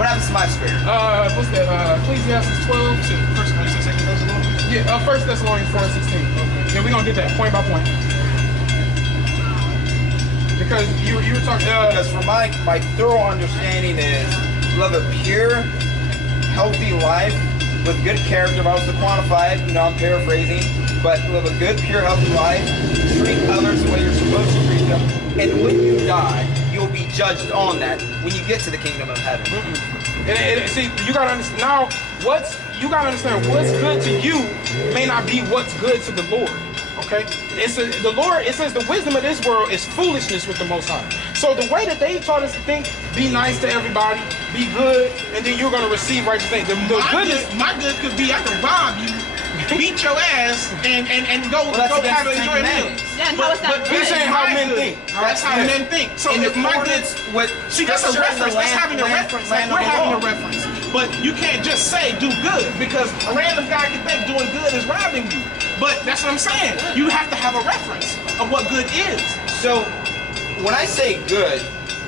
What happens to my spirit? What's that? Ecclesiastes 12. First one, second Thessalonians. Yeah, 1 Thessalonians 4:16. Okay. Yeah, we're gonna get that point by point. Because you were talking. Because for my thorough understanding is live a pure, healthy life with good character. If I was to quantify it, I'm paraphrasing, but live a good, pure, healthy life. Treat others the way you're supposed to treat them, and when you die, you'll be judged on that when you get to the kingdom of heaven. See, you gotta understand now. You gotta understand what's good to you may not be what's good to the Lord. Okay, the Lord. It says the wisdom of this world is foolishness with the Most High. So the way that they taught us to think, be nice to everybody, be good, and then you're gonna receive righteous things. My good could be I can rob you, beat your ass, and go have an enjoy a meal. Yeah, and how is that good? We're saying how men think. That's how men think. So if my good, see, that's a reference. That's having a reference. Like we're having a reference. But you can't just say do good because a random guy can think doing good is robbing you. But that's what I'm saying. You have to have a reference of what good is. So when I say good,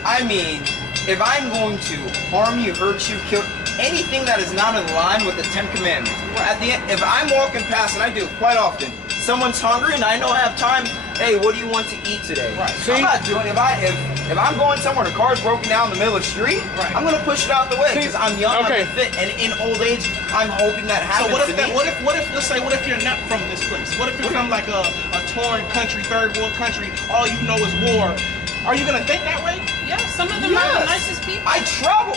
I mean if I'm going to harm you, hurt you, kill anything that is not in line with the 10 Commandments. At the end, if I'm walking past, and I do quite often, someone's hungry and I know I have time, hey, what do you want to eat today? Right. I'm not doing it. If I'm going somewhere and a car's broken down in the middle of the street, right, I'm gonna push it out the way because I'm young, I'm fit, and in old age, I'm hoping that happens. So what if you're not from this place? What if you're from like a torn country, third world country, all you know is war? Are you gonna think that way? Yeah, some of them are the nicest people. I travel.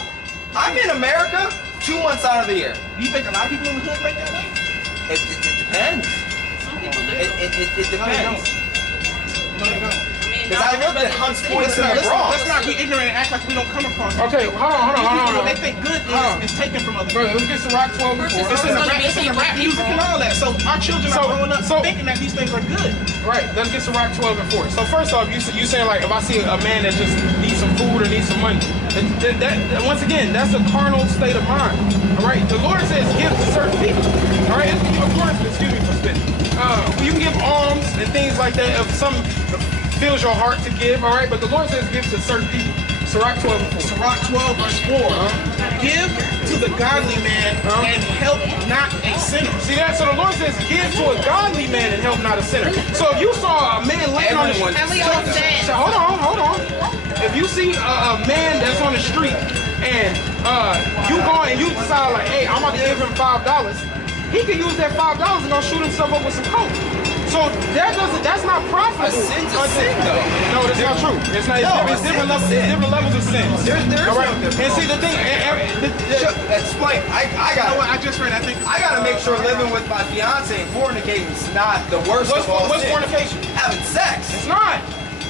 I'm in America 2 months out of the year. You think a lot of people in the hood think that way? It depends. Some people do. It depends. No, they don't. Because I lived at Hunts Point in the Bronx. Let's not be ignorant and act like we don't come across it. Okay, hold on. What they think good is taken from other people. Let's get some Rock 12 before. It's in the rap music and all that. So our children are growing up thinking that these things are good. Right, let's get some Rock 12 and 4. So first off, you saying like if I see a man that just needs some food or needs some money, that once again, that's a carnal state of mind. All right, the Lord says give to certain people. All right, of course, excuse me for spitting. You can give alms and things like that if some fills your heart to give, all right? But the Lord says give to certain people. Sirach 12 and 4. Sirach 12 verse 4. Give to the godly man and help not a sinner. See that? So the Lord says give to a godly man and help not a sinner. So if you saw a man laying on the street, and we all said, hold on. If you see a man that's on the street and you go and you decide like, hey, I'm about to give him $5, he can use that $5 and go shoot himself up with some coke. So that's not profitable. A sin's a sin, though. No, that's not true. It's not. It's different levels. Different levels of sins. There's all right. No and see the thing. Explain. I got. You know what? I just read. I gotta make sure living with my fiance and fornicating is not the worst of all What's sins. fornication? Having sex. It's not.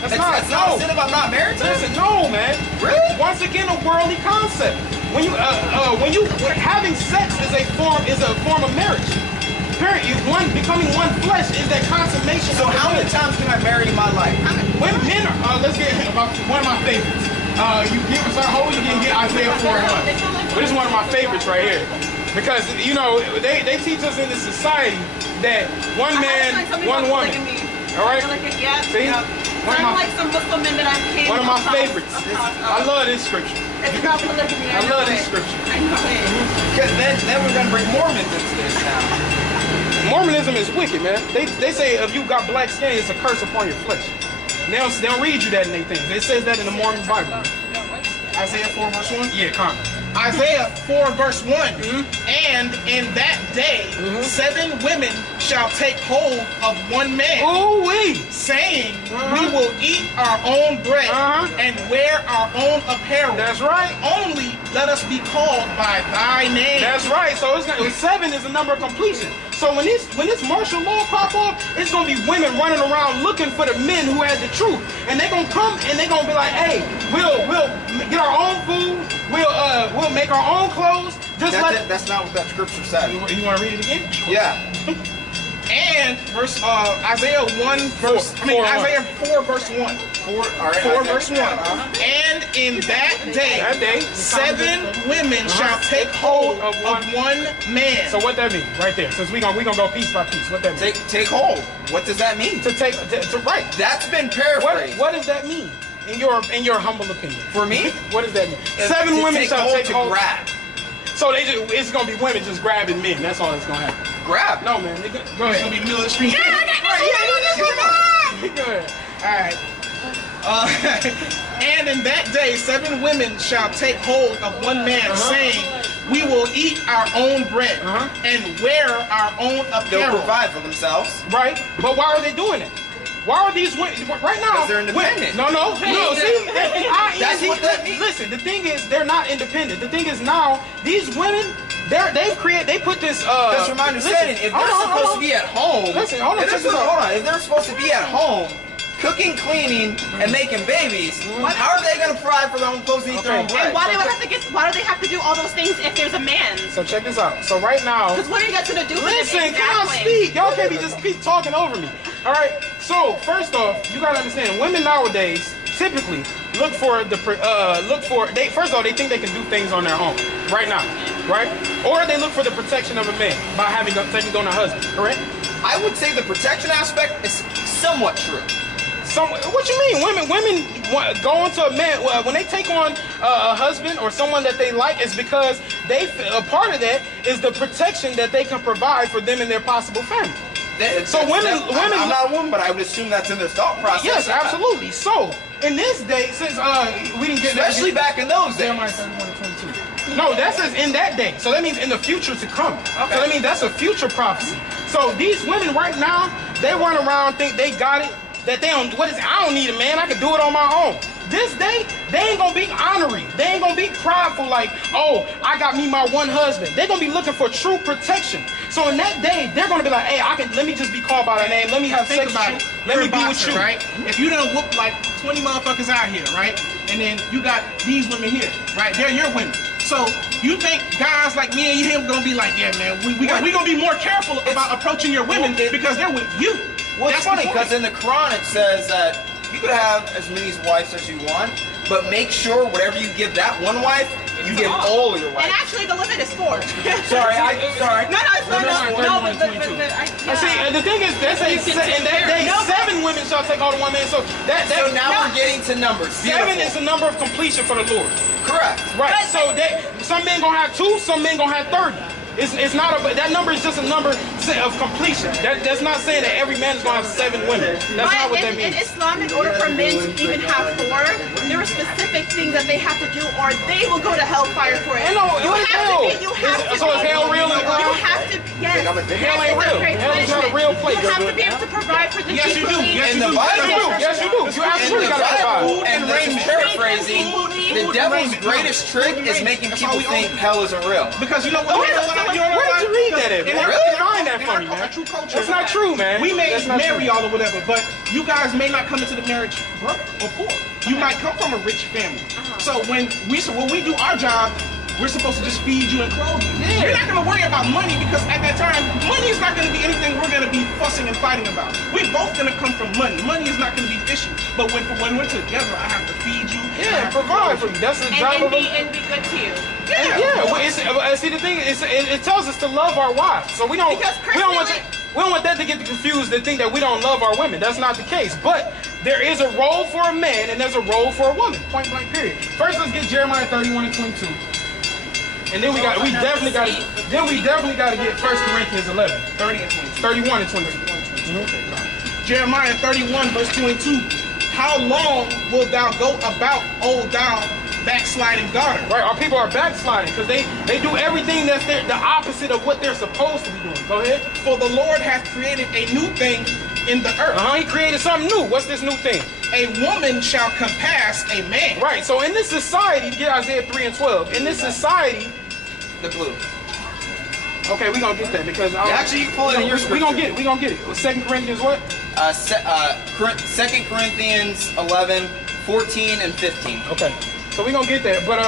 It's not a sin if I'm not married to her? Listen, no, man. Really? Once again, a worldly concept. When you having sex is a form of marriage. Period. Becoming one flesh is that consummation. So how many times can I marry in my life? When men are, let's get one of my favorites. You can get Isaiah 4:1. But this is one of my favorites right here. Because, they teach us in this society that one man, one woman. All right? See? Like some Muslim men that I came one of my favorites. I love this scripture. It's about polygamy. I love this scripture. I know it. Because then we're going to bring Mormons into this now. Mormonism is wicked, man. They say if you got black skin, it's a curse upon your flesh. They don't read you that in their things. It says that in the Mormon Bible. Isaiah 4 verse 1? Yeah, come. Isaiah 4 verse 1. And in that day, 7 women shall take hold of one man. Ooh-wee. Saying, we will eat our own bread and wear our own apparel. That's right. Only let us be called by thy name. That's right. So 7 is the number of completion. So when this martial law pop up, it's gonna be women running around looking for the men who had the truth, and they're gonna come and they're gonna be like, hey, we'll get our own food, we'll make our own clothes. That's not what that scripture said. You want to read it again? Yeah. And Isaiah 4 verse 1. 4 verse 1. And in that day, 7 women shall take hold of one man. So what that mean right there? Since we gonna go piece by piece, what that mean? Take hold. What does that mean? To right. That's been paraphrased. What does that mean? in your humble opinion? For me, What does that mean? It's 7 to women take shall hold take to hold. grab. So it's gonna be women just grabbing men. That's all that's gonna happen. Grab. No, man. Go It's ahead. gonna be middle of the street. Go ahead. All right. And in that day, 7 women shall take hold of one man, saying, "We will eat our own bread and wear our own They'll apparel." provide for themselves. Right? But why are they doing it? Why are these women right now? Because they're independent. No. See, That's what that means. Listen, the thing is, they're not independent. The thing is now, these women, they put this. Because from my understanding, if they're supposed to be at home, Listen, hold on, if they're check this supposed- out. hold on, if they're supposed to be at home, cooking, cleaning, and making babies, how are they going to provide for their own clothes and eat their own Okay. bread? And why do they have to do all those things if there's a man? So check this out. So right now, Because what are you guys gonna do? with it listen, can I exactly? speak? Y'all can't be just keep talking over me. All right. So first off, you gotta understand, women nowadays typically look for they first of all they think they can do things on their own right now, right? Or they look for the protection of a man by taking on a husband. Correct? I would say the protection aspect is somewhat true. What you mean? Women go into a man when they take on a husband or someone that they like is because a part of that is the protection that they can provide for them and their possible family. I'm not a woman, but I would assume that's in their thought process. Yes, absolutely. So in this day, since we didn't get Especially back in those days. Jeremiah 31:22. No, that says in that day. So that means in the future to come. Okay. So that means that's a future prophecy. So these women right now, they run around think they got it. That they don't, I don't need a man, I can do it on my own. This day, they ain't gonna be honorary. They ain't gonna be prideful like, oh, I got me my one husband. They're gonna be looking for true protection. So in that day, they're gonna be like, hey, let me just be called by that name. Let me have Think sex about with it. you. Let me be with you. Right? If you done whoop like 20 motherfuckers out here, right? And then you got these women here, right? They're your women. So you think guys like me and him gonna be like, yeah, man, we gonna be more careful about approaching your women because they're with you. Well, it's That's the funny point. because in the Quran it says that you could have as many wives as you want, but make sure whatever you give that one wife, you give all of your And wives. actually, the limit is 4. Sorry. No, See, the thing is, they say in that day, 7 women shall take hold of one man. So So now we're getting to numbers. 7 Beautiful. is the number of completion for the Lord. Correct. Right. So some men gonna have 2, some men gonna have 30. It's not that number is just a number of completion. That's not saying that every man is gonna have 7 women. That's not what that in means. Islam, in order for men to even have 4, there are specific things that they have to do, or they will go to hellfire for it. I know, You what is have hell? to be. You have to. So is hell real in the Quran? You have to. Yes. Hell ain't Yes, real. it's a great Hell is not a punishment. real place. You have to be able to provide for the Yes, you do. people. Yes, In you the do. Bible, Yes, you do. You in absolutely the gotta Bible, provide. and this is paraphrasing, the devil's greatest trick is making people think hell isn't real. Because you know what? Where did you read that at, In man? our- Really? in our- Find that in for our me, man. true culture, That's not true, man. We may That's not marry true. y'all or whatever, but you guys may not come into the marriage broke or poor. You might come from a rich family. So when we do our job, we're supposed to just feed you and clothe you. Yeah. You're not gonna worry about money because at that time, money is not gonna be anything we're gonna be fussing and fighting about. We're both gonna come from money. Money is not gonna be the issue. But when we're together, I have to feed you. and I Yeah, have to provide for clothe you. That's the job of a And be good to you. Yeah, well, see the thing is, it tells us to love our wives. So we don't Because we don't want that to get confused to think that we don't love our women. That's not the case. But there is a role for a man and there's a role for a woman. Point blank. Period. First, let's get Jeremiah 31:22, and then we definitely got to get 1 Corinthians 11, 30 and 22. 31 and 22. Jeremiah 31 verse 22. How long wilt thou go about, O thou backsliding daughter? Right, our people are backsliding because they do everything that's the opposite of what they're supposed to be doing. Go ahead. For the Lord hath created a new thing in the earth. He created something new. What's this new thing? A woman shall compass a man. Right, so in this society, get Isaiah 3 and 12. In this society, The blue. okay, we're going to get that because Actually, you can pull it in your we're going to get it. We're going to get it. 2 Corinthians what? 2 Corinthians 11, 14, and 15. Okay, so we're going to get that. But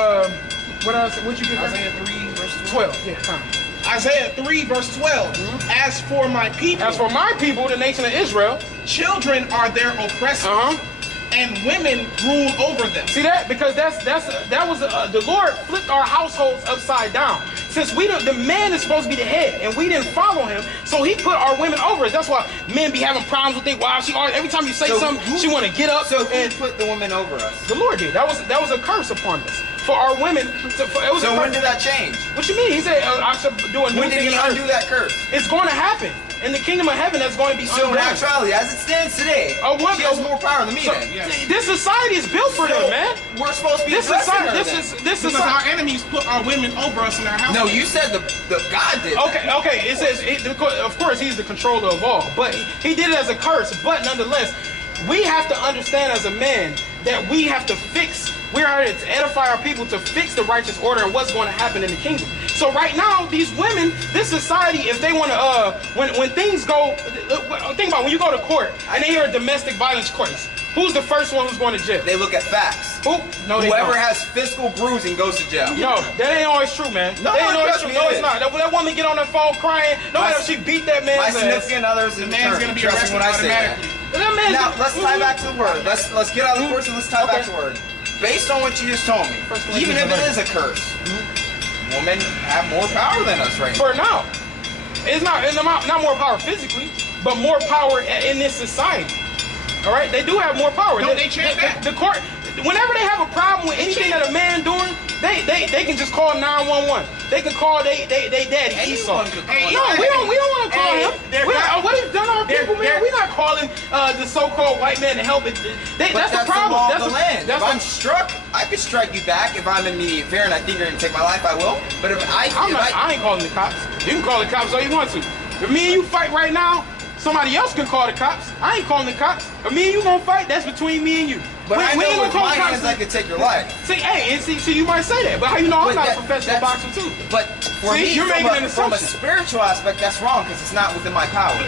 what you get? Isaiah 3 verse 12. Yeah, time. Isaiah 3 verse 12. As for my people, As for my people, the nation of Israel, children are their oppressors, and women rule over them. see that? Because that was the Lord flipped our households upside down. since the man is supposed to be the head, and we didn't follow him, so he put our women over us. That's why men be having problems with their wives. Every time you say something, she want to get up. So and who put the women over us? the Lord did. That was a curse upon us for our women. So when did that change? What you mean? He said I should do a new When did thing he in earth. undo that curse? It's going to happen. In the kingdom of heaven, that's going to be So in undone. actuality, as it stands today, she has more power than me. So, then. Yes. this society is built for them, man. We're supposed to be This addressing society, her this then. is this Because society. our enemies put our women over us in our house. No, you said the God did. that. Okay. It says, of course, he's the controller of all, but he did it as a curse. But nonetheless, we have to understand as a man that we have to fix. We are here to edify our people to fix the righteous order and what's going to happen in the kingdom. So right now, these women, this society, if they want to, when things go, think about when you go to court and they hear a domestic violence case. Who's the first one who's going to jail? They look at facts. Who? No, they Whoever don't. has physical bruising goes to jail. No, that ain't always true, man. No, that ain't always trust true. me, No, it it's is. not. That woman get on the phone crying. No matter if she beat that man's My ass. significant others, The man's going to be trust me arrested when I say that. automatically. That man's Now let's tie back to the word. Let's get out of the course and let's tie back to the word. Based on what you just told me, First one even is if it 11. is a curse, women have more power than us right now. For now, it's not more power physically, but more power in this society. All right, they do have more power. Don't they chant that? The court, whenever they have a problem with anything that a man doing, they can just call 911. They can call they daddy Esau. Anyone could call Hey, No, we don't want to call Hey, him. What he's done our people, man. We're not calling the so-called white man to help it. But That's the problem. law That's of the land. That's If I'm struck, I could strike you back. If I'm in the affair and I think you're gonna take my life, I will. But if I ain't calling the cops. You can call the cops all you want to. If me and you fight right now, somebody else can call the cops. I ain't calling the cops. If me and you gonna fight, that's between me and you. But I we know ain't with gonna call my the cops. hands I could take your life. See, hey, and see, you might say that, but how you know I'm But not a that- professional that's- boxer too? But for See, me, you're making an from a assumption. spiritual aspect, that's wrong because it's not within my power.